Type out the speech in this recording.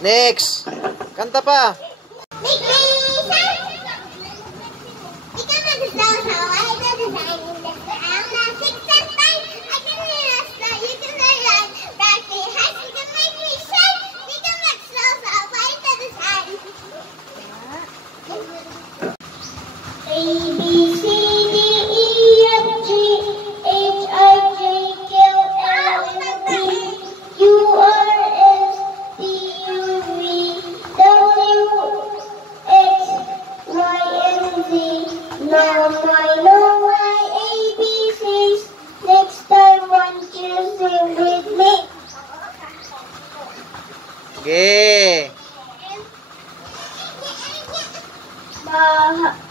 Next. Kanta pa. Now I know my ABCs. Next time, won't you sing with me? Okay. Bah